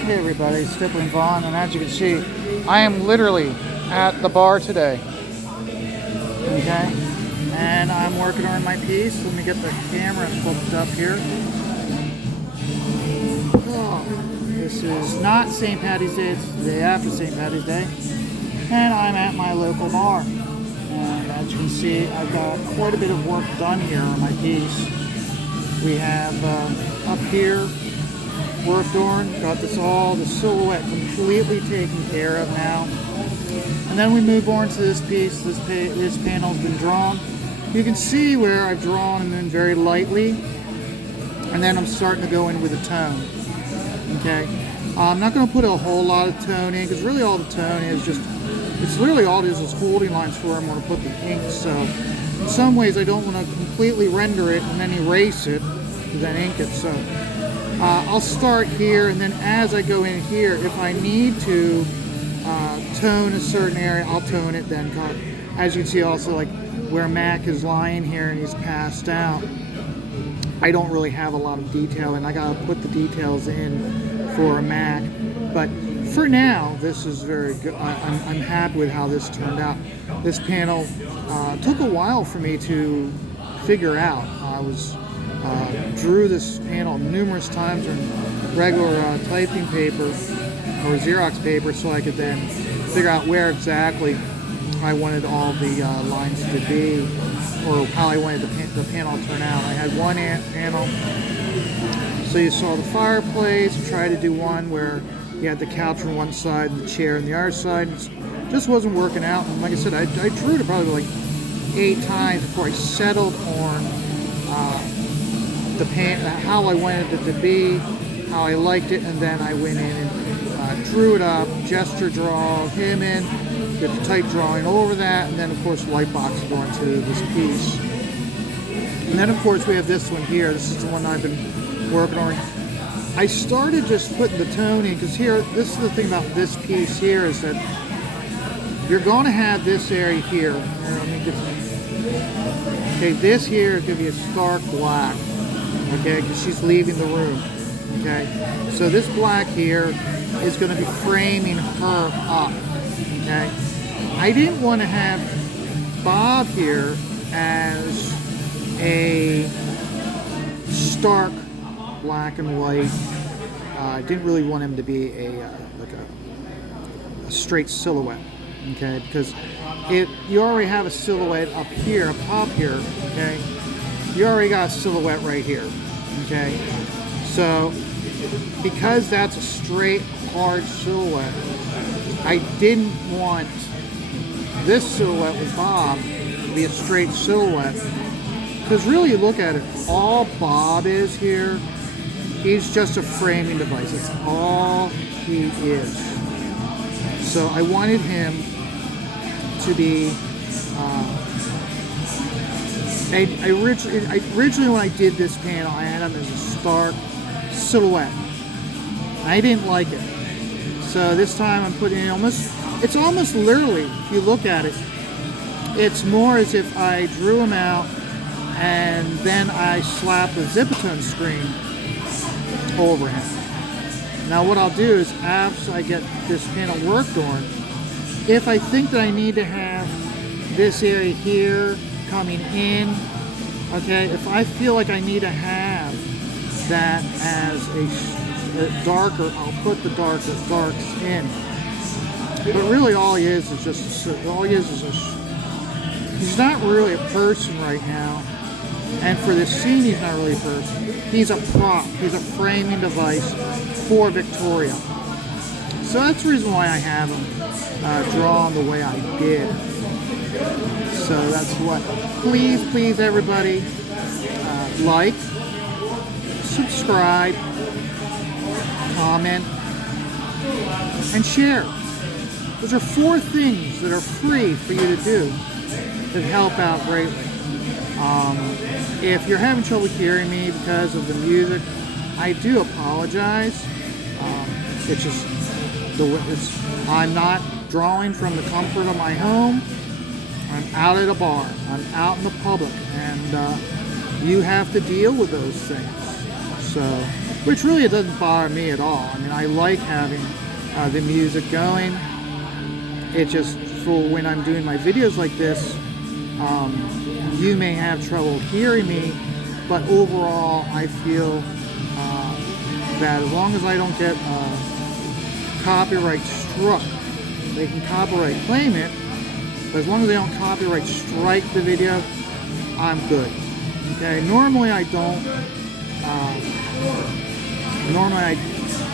Hey everybody, Stippling Vaughn, and as you can see, I am literally at the bar today. Okay, and I'm working on my piece. Let me get the camera hooked up here. Oh, this is not St. Patty's Day, it's the day after St. Patty's Day, and I'm at my local bar. And as you can see, I've got quite a bit of work done here on my piece. We have up here, worked on, got the silhouette completely taken care of now. And then we move on to this piece. This panel's been drawn. You can see where I've drawn them in very lightly, and then I'm starting to go in with a tone. Okay, I'm not going to put a whole lot of tone in because really all the tone is it's literally all it is holding lines for where I'm going to put the ink. So in some ways I don't want to completely render it and then erase it and then ink it. So I'll start here, and then as I go in here, if I need to tone a certain area, I'll tone it then. As you can see also, like where Mac is lying here and he's passed out, I don't really have a lot of detail, and I gotta put the details in for Mac. But for now, this is very good. I'm happy with how this turned out. This panel took a while for me to figure out. I drew this panel numerous times on regular typing paper or Xerox paper, so I could then figure out where exactly I wanted all the lines to be, or how I wanted the panel to turn out. I had one panel, so you saw the fireplace. I tried to do one where you had the couch on one side and the chair on the other side. It just wasn't working out. And like I said, I drew it probably like 8 times before I settled on how I wanted it to be, how I liked it, and then I went in and drew it up, gesture draw him in, did the type drawing over that, and then of course light box going to this piece. And then of course we have this one here. This is the one I've been working on. I started just putting the tone in because here, this is the thing about this piece here, is that you're going to have this area here. Let me get some. Okay, this here is going to be a stark black. Okay, because she's leaving the room. Okay, so this black here is going to be framing her up. Okay, I didn't want to have Bob here as a stark black and white. I didn't really want him to be like a straight silhouette. Okay, because you already have a silhouette up here, up top here. Okay, you already got a silhouette right here. Okay, so because that's a straight, hard silhouette, I didn't want this silhouette with Bob to be a straight silhouette. Because really, you look at it, all Bob is here, he's just a framing device. It's all he is. So I wanted him to be. Originally when I did this panel, I had him as a stark silhouette. I didn't like it. So this time I'm putting in it's almost literally, if you look at it, it's more as if I drew him out and then I slapped a Zipatone screen over him. Now what I'll do is, after I get this panel worked on, if I think that I need to have this area here coming in, okay, if I feel like I need to have that as a darker, I'll put the darks in. But really all he is just he's not really a person right now. And for this scene, he's not really a person. He's a prop. He's a framing device for Victoria. So that's the reason why I have him drawn the way I did. So that's what. Please, everybody, like, subscribe, comment, and share. Those are 4 things that are free for you to do that help out greatly. If you're having trouble hearing me because of the music, I do apologize. It's just I'm not drawing from the comfort of my home. I'm out at a bar. I'm out in the public, and you have to deal with those things. So which really it doesn't bother me at all. I mean, I like having the music going. It just, for when I'm doing my videos like this, you may have trouble hearing me, but overall I feel that as long as I don't get copyright struck, they can copyright claim it, but as long as they don't copyright strike the video, I'm good. Okay, normally I don't, normally I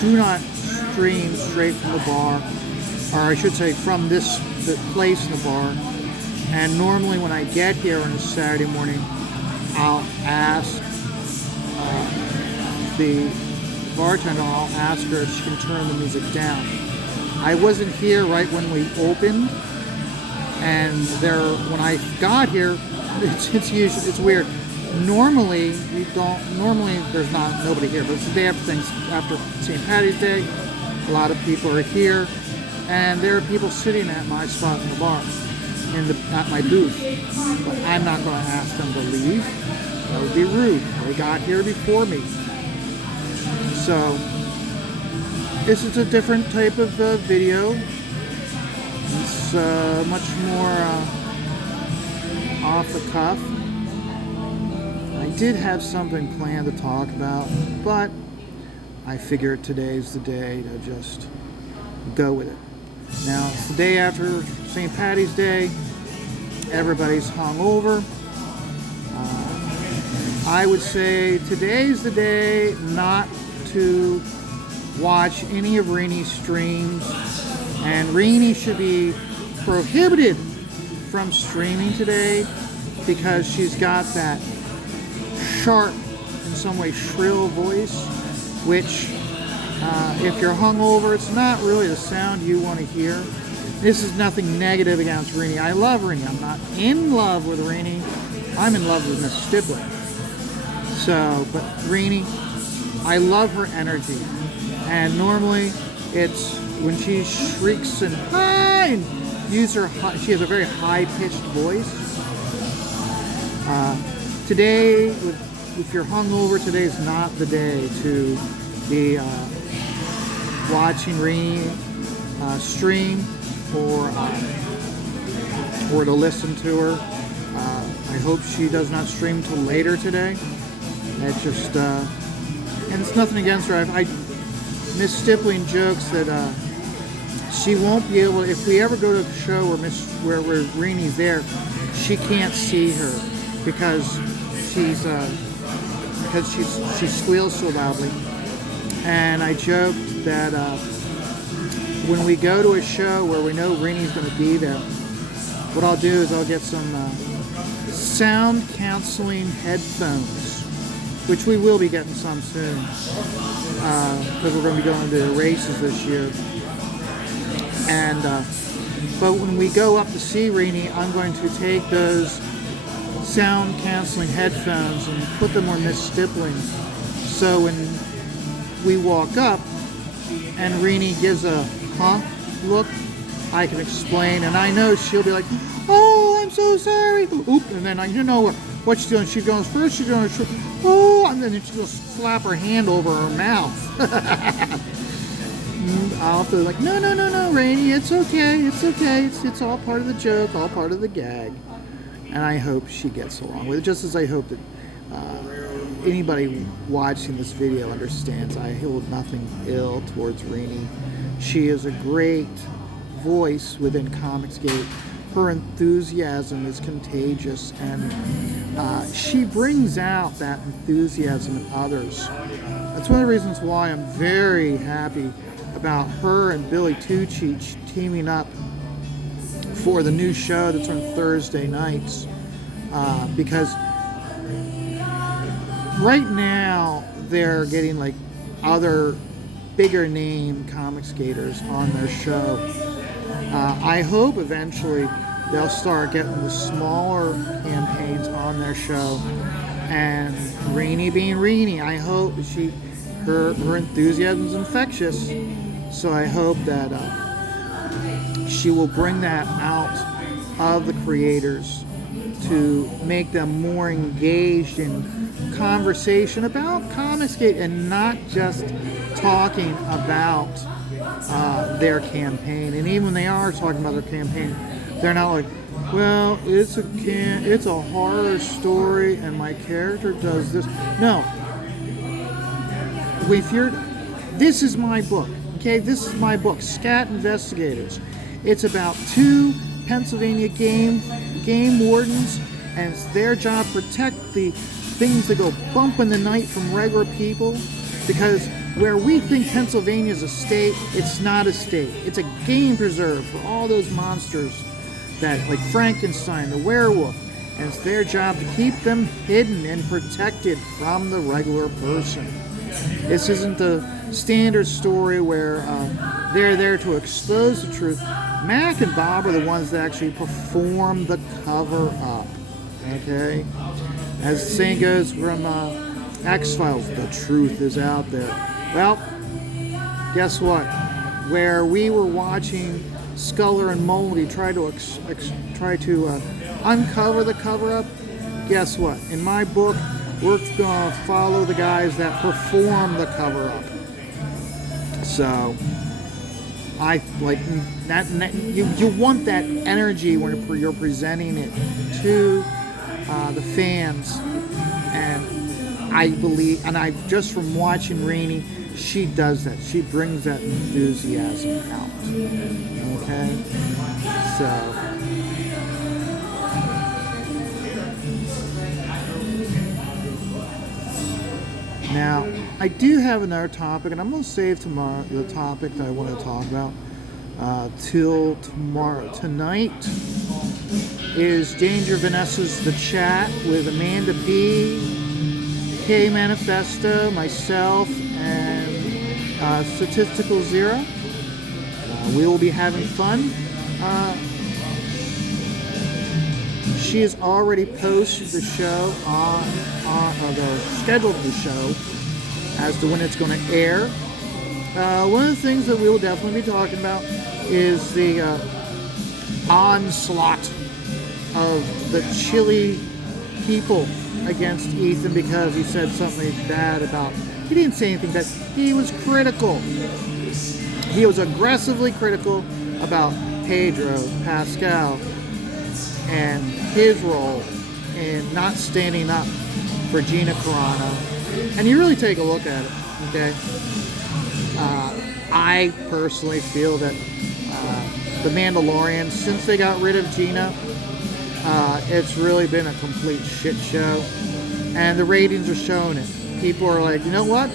do not stream straight from the bar, or I should say from the place in the bar. And normally when I get here on a Saturday morning, I'll ask the bartender, I'll ask her if she can turn the music down. I wasn't here right when we opened, and when I got here, it's weird. Normally there's nobody here, but it's the day after St. Patty's Day. A lot of people are here, and there are people sitting at my spot in the bar, at my booth. But I'm not going to ask them to leave. That would be rude. They got here before me. So this is a different type of video. It's much more off the cuff. I did have something planned to talk about, but I figured today's the day to just go with it. Now, it's the day after St. Patty's Day. Everybody's hungover. I would say today's the day not to watch any of Reenie's streams, and Reenie should be prohibited from streaming today because she's got that sharp, in some way shrill voice, which if you're hungover, it's not really the sound you want to hear. This is nothing negative against Reenie. I love Reenie. I'm not in love with Reenie. I'm in love with Miss Stippling. So, but Reenie, I love her energy. And normally, it's when she shrieks and hi, and she has a very high-pitched voice. Today, if you're hungover, today's not the day to be watching Reenie stream or to listen to her. I hope she does not stream till later today. That's just, and it's nothing against her. Miss Stippling jokes that she won't be able, if we ever go to the show where Reenie's there, she can't see her because she squeals so loudly. And I joked that when we go to a show where we know Reenie's going to be there, what I'll do is I'll get some sound canceling headphones, which we will be getting some soon because we're going to be going to the races this year. And but when we go up to see Reenie, I'm going to take those sound canceling headphones and put them on Miss Stippling, so when we walk up and Reenie gives a look, I can explain, and I know she'll be like, oh, I'm so sorry. Oop, and then you know what she's doing. She goes first, she's going to, oh, and then she'll slap her hand over her mouth. I'll have to like, no, Reenie, it's okay. It's all part of the joke, all part of the gag. And I hope she gets along with it, just as I hope that anybody watching this video understands I hold nothing ill towards Reenie. She is a great voice within Comicsgate. Her enthusiasm is contagious, and she brings out that enthusiasm in others. That's one of the reasons why I'm very happy about her and Billy Tucci teaming up for the new show that's on Thursday nights, because right now they're getting like other bigger name comic skaters on their show. I hope eventually they'll start getting the smaller campaigns on their show, and Reenie being Reenie, I hope her enthusiasm is infectious, so I hope that she will bring that out of the creators to make them more engaged in conversation about Comicsgate and not just talking about their campaign. And even when they are talking about their campaign, they're not like, well, it's a horror story and my character does this. No. This is my book. Okay, this is my book, Scat Investigators. It's about two Pennsylvania game wardens, and it's their job to protect the things that go bump in the night from regular people. Because where we think Pennsylvania is a state, it's not a state. It's a game preserve for all those monsters that, like Frankenstein, the werewolf, and it's their job to keep them hidden and protected from the regular person. This isn't the standard story where they're there to expose the truth. Mac and Bob are the ones that actually perform the cover up. Okay? As the saying goes from X-Files, the truth is out there. Well, guess what? Where we were watching Sculler and Moldy try to uncover the cover-up, guess what? In my book, we're going to follow the guys that perform the cover-up. So, I like that. You want that energy when you're presenting it to the fans, and I believe, and I just from watching Rainey, she does that. She brings that enthusiasm out. Okay, so. Now, I do have another topic, and I'm going to save tomorrow the topic that I want to talk about till tomorrow. Tonight is Danger Vanessa's The Chat with Amanda B, K Manifesto, myself, and Statistical Zero. We will be having fun. She has already posted the show scheduled the show as to when it's going to air. One of the things that we will definitely be talking about is the onslaught of the chilly people against Ethan because he said something bad about. He didn't say anything bad. He was critical. He was aggressively critical about Pedro Pascal and his role in not standing up for Gina Carano. And you really take a look at it, okay? I personally feel that The Mandalorian, since they got rid of Gina, it's really been a complete shit show. And the ratings are showing it. People are like, you know what?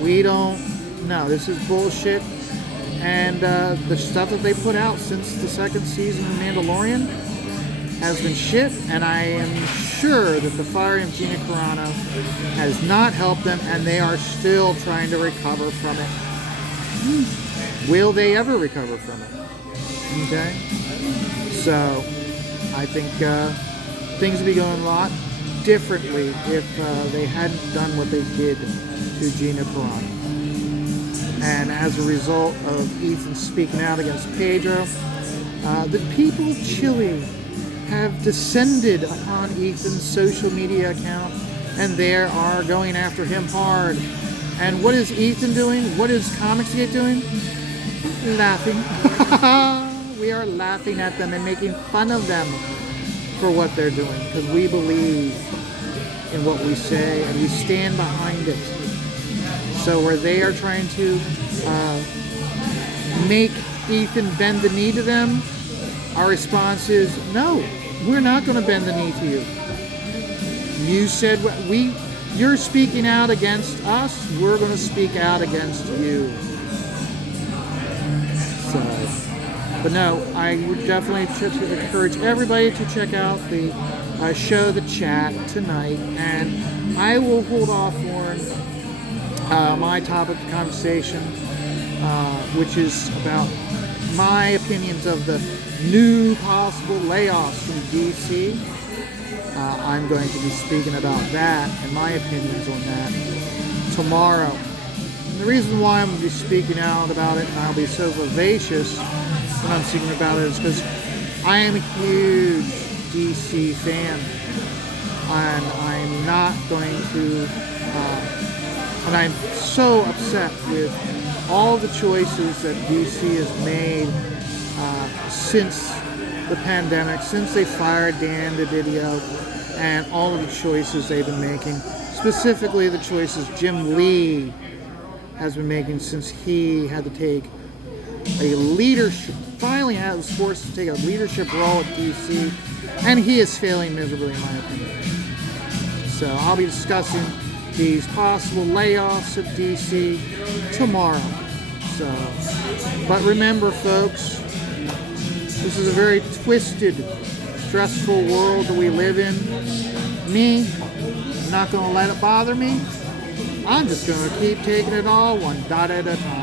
We don't know. This is bullshit. And the stuff that they put out since the second season of Mandalorian has been shit, and I am sure that the firing of Gina Carano has not helped them, and they are still trying to recover from it. Will they ever recover from it? Okay? So, I think things would be going a lot differently if they hadn't done what they did to Gina Carano. And as a result of Ethan speaking out against Pedro, the people of Chile have descended upon Ethan's social media account, and they are going after him hard. And what is Ethan doing? What is Comicsgate doing? Laughing. We are laughing at them and making fun of them for what they're doing, because we believe in what we say and we stand behind it. So where they are trying to make Ethan bend the knee to them, our response is, no, we're not going to bend the knee to you. You said you're speaking out against us, we're going to speak out against you. So, but no, I would definitely encourage everybody to check out the show, The Chat, tonight, and I will hold off on my topic of conversation, which is about my opinions of the new possible layoffs from DC. I'm going to be speaking about that and my opinions on that tomorrow. And the reason why I'm going to be speaking out about it and I'll be so vivacious when I'm speaking about it is because I am a huge DC fan, and I'm not going to, and I'm so upset with all the choices that DC has made since the pandemic, since they fired Dan DiDio, and all of the choices they've been making, specifically the choices Jim Lee has been making since he had to take a leadership, finally was forced to take a leadership role at DC, and he is failing miserably in my opinion. So I'll be discussing these possible layoffs at DC tomorrow. So, but remember folks, this is a very twisted, stressful world that we live in. Me, I'm not going to let it bother me. I'm just going to keep taking it all one dot at a time.